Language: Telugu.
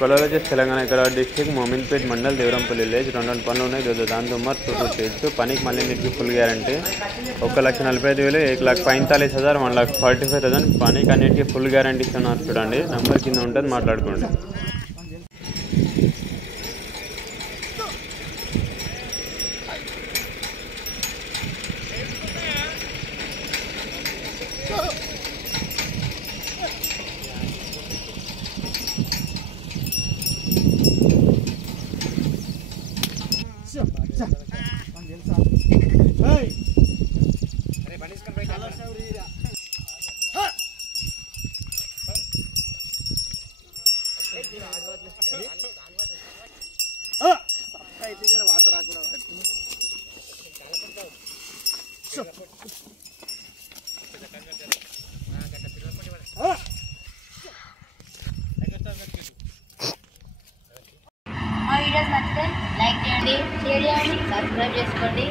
కొలాలజెస్ తెలంగాణ ఇక్కడ డిస్ట్రిక్ట్ మోమిన్పేట్ మండల్ దేవరంపల్లి విలేజ్ 2 పనులు ఉన్నాయి. దాని దుమ్మర్ చుట్టూ చేస్తూ పనికి మళ్ళీ నీటికి ఫుల్ గ్యారంటీ 1,45,000 1,45,000 1,45,000 పనికి అన్నిటికీ ఫుల్ గ్యారంటీ ఇస్తున్నారు. చూడండి నెంబర్ కింద ఉంటుంది, మాట్లాడుకోండి. మా వీడియోస్ నచ్చితే లైక్ చేయండి, షేర్ చేయండి, సబ్స్క్రైబ్ చేసుకోండి.